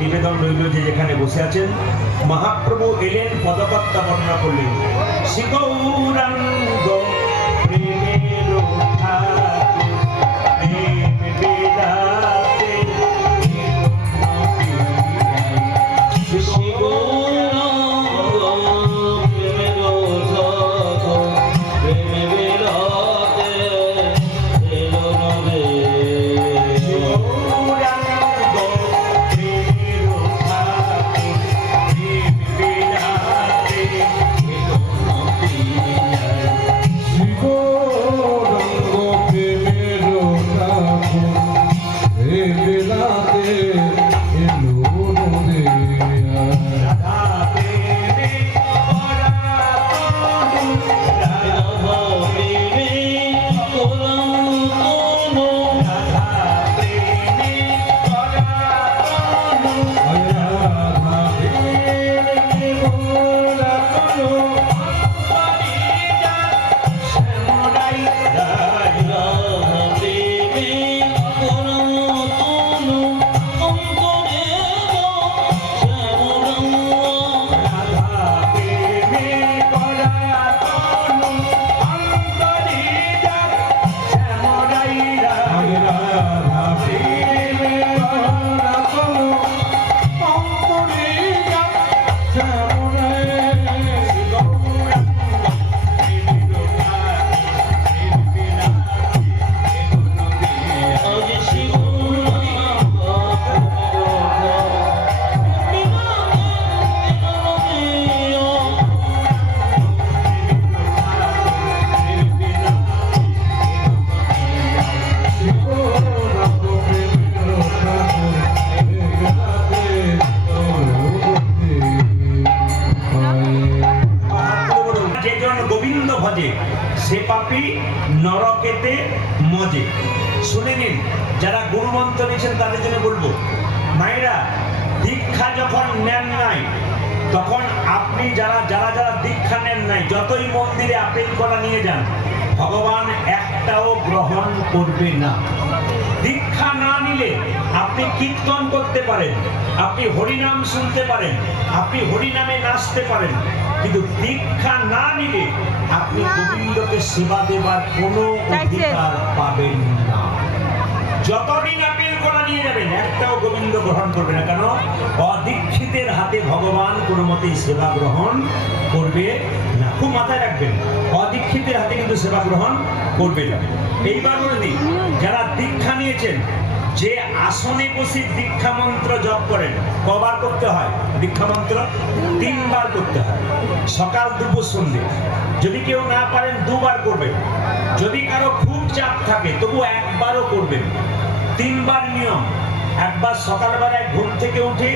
নিবেদন রইল যে যেখানে বসে আছেন মহাপ্রভু এলেন, পদকর্তা বর্ণনা করলেন, শ্রী গৌরাঙ্গ প্রেমের ঠাকুর, প্রেম বিলাতে শ্রী গৌরাঙ্গ প্রেমের ঠাকুর, প্রেম বিলাতে এলো রে। শ্রী গৌরাঙ্গ প্রেমের ঠাকুর, প্রেম বিলাতে এলো শ্রী গৌরাঙ্গ প্রেমের ঠাকুর, প্রেম বিলাতে এলো রে। রাধা প্রেমে পরাতনু, রাধা প্রেমে পরাতনু, রাধা প্রেমে পরাতনু, রাধা প্রেমে পরাতনু, অন্তরিজা শ্যামরাই রায়। রাধা প্রেমে পরাতনু, অন্তরিজা রাধা প্রেমে পরাতনু, অন্তরিজা শ্যামরাই রায়। রাধা প্রেমে পরাতনু, অন্তরিজা শ্যামরায়। শ্রী গৌরাঙ্গ প্রেমের ঠাকুর, প্রেম বিলাতে এলো রে। শ্রী গৌরাঙ্গ শ্রী গৌরাঙ্গ প্রেমের ঠাকুর, প্রেম বিলাতে এলো রে। যে জন গোবিন্দ ভজে সে পাপী নরকেতে মজে। শুনে নিন, যারা গুরুমন্ত্র নিয়েছেন তাদের জন্য বলবো, মায়েরা দীক্ষা যখন নেন নাই তখন আপনি যারা যারা যারা দীক্ষা নেন নাই, যতই মন্দিরে আপেল কলা নিয়ে যান, ভগবান একটাও গ্রহণ করবে না। দীক্ষা না নিলে আপনি কীর্তন করতে পারেন, আপনি হরিনাম শুনতে পারেন, আপনি হরিনামে নাচতে পারেন, কিন্তু দীক্ষা না নিলে আপনি গোবিন্দকে সেবা দেবার কোনো অধিকার পাবেন না। যতদিন আপেল কলা নিয়ে যাবেন একটাও গোবিন্দ গ্রহণ করবে না। কেন? অদীক্ষিতের হাতে ভগবান কোনো মতেই সেবা গ্রহণ করবে না। খুব মাথায় রাখবেন, অদীক্ষিতের হাতে কিন্তু সেবা গ্রহণ করবে না। এইবার বলে দিই, যারা দীক্ষা নিয়েছেন, যে আসনে বসে দীক্ষা মন্ত্র জপ করেন, কবার করতে হয় দীক্ষা মন্ত্র? 3 বার করতে হয়, সকাল দুপুর সন্ধ্যে। যদি কেউ না পারেন 2 বার করবেন, যদি কারো খুব চাপ থাকে তবু 1 বারও করবেন। 3 বার নিয়ম। একবার সকালবেলায় ঘুম থেকে উঠে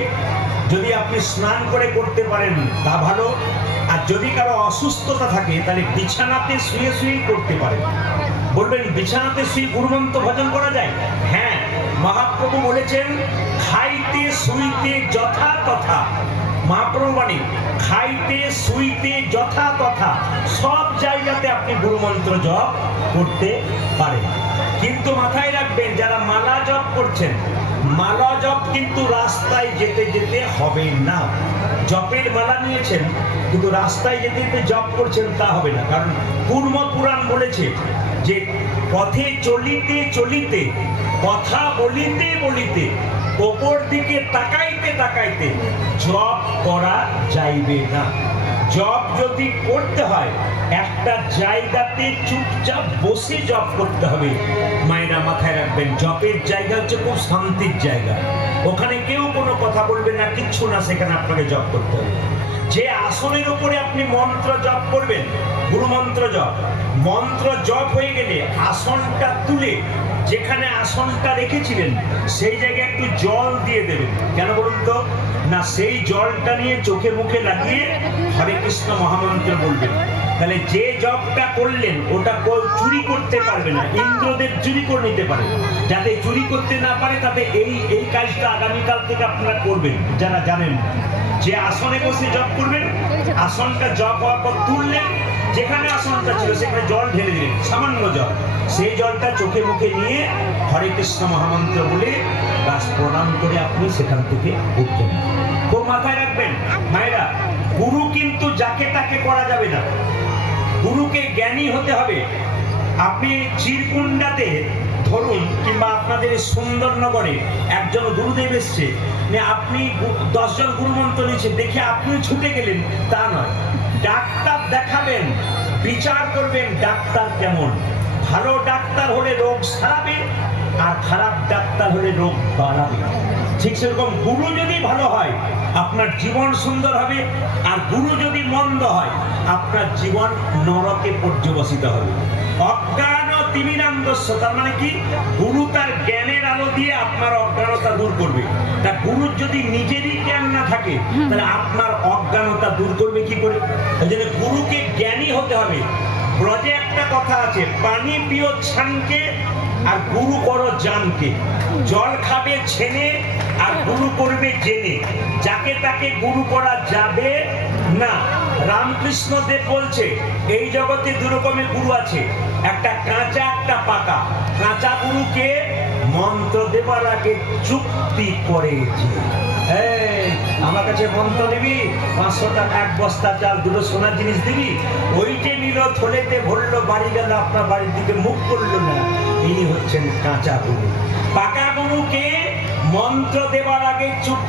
যদি আপনি স্নান করে করতে পারেন তা ভালো, আর যদি কারো অসুস্থতা থাকে তাহলে বিছানাতে শুয়ে শুয়েই করতে পারেন। বলবেন বিছানাতে শুয়ে গুরুমন্ত্র ভজন করা যায়? হ্যাঁ, মহাপ্রভু বলেছেন খাইতে শুইতে যথা তথা। মহাপ্রভু বাণী, খাইতে শুইতে যথা তথা সব জায়গাতে আপনি গুরুমন্ত্র জপ করতে পারেন। কিন্তু মাথায় রাখবেন, যারা মালা জপ করছেন, মালা জপ কিন্তু রাস্তায় যেতে যেতে হবে না। জপের মালা নিয়েছেন কিন্তু রাস্তায় যেতে যেতে জপ করছেন তা হবে না। কারণ কুর্ম পুরাণ বলেছে যে পথে চলিতে চলিতে, কথা বলিতে বলিতে, ওপর দিকে তাকাইতে তাকাইতে জপ করা যাইবে না। জপ যদি করতে হয় একটা জায়গাতে চুপচাপ বসে জপ করতে হবে। মায়েরা মাথায় রাখবেন, জপের জায়গা হচ্ছে খুব শান্তির জায়গা, ওখানে কেউ কোনো কথা বলবে না, কিচ্ছু না, সেখানে আপনাকে জপ করতে হবে। যে আসনের উপরে আপনি মন্ত্র জপ করবেন, গুরুমন্ত্র জপ, মন্ত্র জপ হয়ে গেলে আসনটা তুলে যেখানে আসনটা রেখেছিলেন সেই জায়গায় একটু জল দিয়ে দেবেন। কেন বলুন তো? না, সেই জলটা নিয়ে চোখে মুখে লাগিয়ে হরে কৃষ্ণ মহামন্ত্র বলবেন। তাহলে যে জপটা করলেন ওটা কেউ চুরি করতে পারবে না, ইন্দ্রদেব চুরি করে নিতে পারে। যাতে চুরি করতে না পারে তাতে এই কাজটা আগামীকাল থেকে আপনারা করবেন। যারা জানেন যে আসনে বসে জপ করবেন, আসনটা জপ হওয়ার পর তুললেন, যেখানে আসনটা ছিল সেখানে জল ঢেলে দিলেন, সামান্য জল। সেই জলটা চোখে মুখে নিয়ে হরে কৃষ্ণ মহামন্ত্র বলে গাছ প্রণাম করে আপনি সেখান থেকে উঠবেন। খুব মাথায় রাখবেন মায়েরা, গুরু কিন্তু যাকে তাকে করা যাবে না, গুরুকে জ্ঞানী হতে হবে। আপনি চিরকুন্ডাতে ধরুন কিংবা আপনাদের এই সুন্দরনগরে একজন গুরুদেব এসছে, আপনি 10 জন গুরুমন্ত্র নিচ্ছেন দেখে আপনি ছুটে গেলেন, তা নয়। ডাক্তার দেখাবেন, বিচার করবেন ডাক্তার কেমন। ভালো ডাক্তার হলে রোগ সারাবে, আর খারাপ ডাক্তার হলে রোগ বাড়াবে। ঠিক সেরকম গুরু যদি ভালো হয় আপনার জীবন সুন্দর হবে, আর গুরু যদি মন্দ হয় আপনার জীবন নরকে পর্যবসিত হবে। অজ্ঞান তিমিরান্ধস্য, তার মানে কি, গুরু তার জ্ঞানের আলো দিয়ে আপনার অজ্ঞানতা দূর করবে। তা গুরুর যদি নিজেরই জ্ঞান না থাকে তাহলে আপনার অজ্ঞানতা দূর করবে কি করে? ওই জন্য গুরুকে জ্ঞানী হতে হবে। ব্রজে একটা কথা আছে, পানি পিও ছানকে আর গুরু করো জানকে। জল খাবে ছেনে আর গুরু করবে জেনে। যাকে তাকে গুরু করা যাবে না। রামকৃষ্ণ দেব বলছে এই জগতে দু রকমের গুরু আছে, একটা কাঁচা একটা পাকা। কাঁচা গুরুকে মন্ত্র দেবার আগে চুক্তি করেছে, আমার কাছে মন্ত্র দিবি, 500 টাকা, 1 বস্তা চাল, 2টো সোনার জিনিস দিবি। ওই যে নিল, থলেতে ভরলো, বাড়ি গেল, আপনার বাড়ির দিকে মুখ করলো না। ইনি হচ্ছেন কাঁচা গুরু। পাকা গুরুকে মন্ত্র দেবার আগে চুক্তি